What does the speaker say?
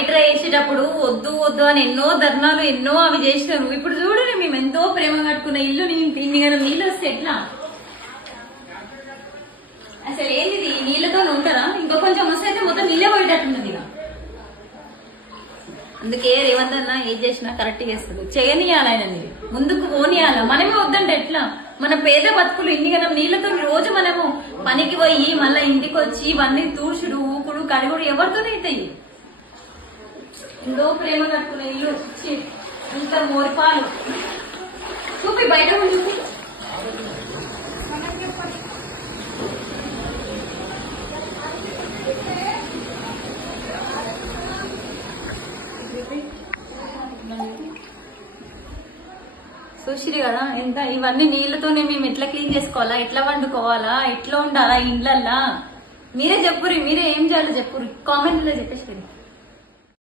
White rice వేసేటప్పుడు వద్దు వద్దు అని ఎన్నో ధర్నాలు ఎన్నో అవి చేసినారు. ఇప్పుడు చూడండి మేము ఎంతో ప్రేమ కట్టుకున్న ఇల్లు ఇన్ని కదా నీళ్ళు వస్తే ఎట్లా? అసలు ఏంది నీళ్ళతో ఉంటారా? ఇంకా కొంచెం వస్తే మొత్తం నీళ్ళే పోయేటట్టున్నది. ఇక అందుకే రేవంత్ అన్న ఏం చేసినా కరెక్ట్ చేస్తాడు. చేయనియాలి ఆయనని, ముందుకు పోనీయాల. మనమే వద్దంటే ఎట్లా? మన పేద బతుకులు ఇన్ని కదా నీళ్లతో రోజు మనము పనికి పోయి మళ్ళా ఇంటికి వచ్చి ఇవన్నీ తూర్చుడు ఊకుడు కడుగుడు ఎవరితోనే అవుతాయి. ఎంతో ప్రేమ కట్టుకునే ఇల్లు ఇంత మోరిపాలు చూపి బయట చూపి. చూసిరి కదా ఎంత ఇవన్నీ నీళ్లతోనే మేము ఎట్లా క్లీన్ చేసుకోవాలా, ఎట్లా వండుకోవాలా, ఎట్లా ఉండాలా ఇండ్లల్లా? మీరే చెప్పుర్రి, మీరే ఏం చేయాలో చెప్పుర్రి, కామెంట్ లో చెప్పేసి.